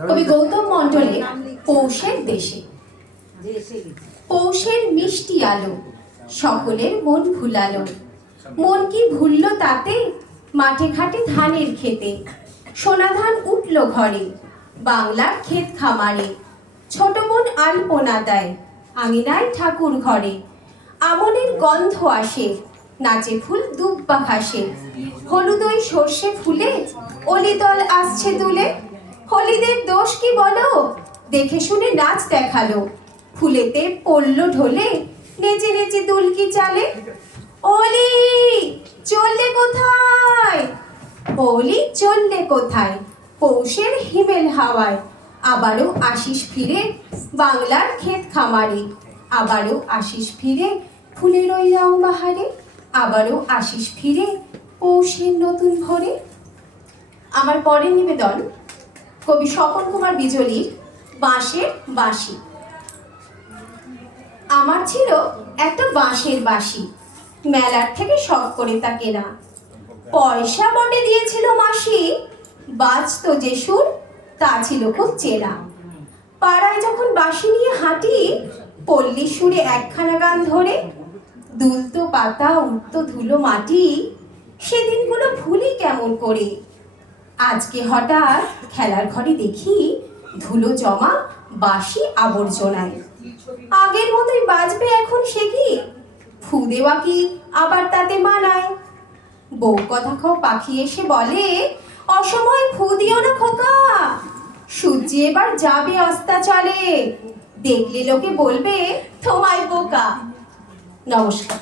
কবি গৌতম মণ্ডলের পৌষের দেশে। পৌষের মিষ্টি আলো সকলের মন ভুলালো, মন কি ভুললো তাতে, মাঠে ঘাটে ধানের খেতে সোনা ধান উঠল ঘরে, বাংলার ক্ষেত খামারে ছোট বোন আলপনা দেয়, আঙিনায় ঠাকুর ঘরে আমনের গন্ধ আসে, নাচে ফুল দুব্বা ঘাসে, হলুদই সর্ষে ফুলে অলিদল আসছে তুলে, হলিদের দোষ কি বলো, দেখে শুনে নাচ দেখালো, ফুলেতে পড়ল ঢোলে, নেচে নেচে দুলকি চালে। ওলি চললে কোথায়, ওলি চললে কোথায়, পৌষের হিমেল হাওয়ায় আবারও আসিস ফিরে, বাংলার ক্ষেত খামারে আবারও আসিস ফিরে, ফুলের ওই রং বাহারে আবারও আসিস ফিরে, পৌষের নতুন ভোরে। আমার পরের নিবেদন কবি স্বপন কুমার বিজলির বাঁশের বাঁশি। আমার ছিল একটা বাঁশের বাঁশি, মেলার থেকে শখ করে তা কেনা, পয়সা বটে দিয়েছিল মাসি, বাজতো যে সুর তা ছিল খুব চেনা। পাড়ায় যখন বাঁশি নিয়ে হাঁটি, পল্লী সুরে একখানা গান ধরে, দুলতো পাতা উঠতো ধুলো মাটি, সেদিনগুলো ভুলি কেমন করে। আজকে হঠাৎ খেলার ঘরে দেখি ধুলো জমা বাঁশি আবর্জনায়, আগের মতোই বাজবে এখন সে কি, ফু দেওয়া কি আবার তাতে মানায়। বউ কথা খাও পাখি এসে বলে, অসময় ফু দিও না খোকা, সূর্য এবার যাবে অস্তাচলে, দেখলে লোকে বলবে তোমায় বোকা। নমস্কার।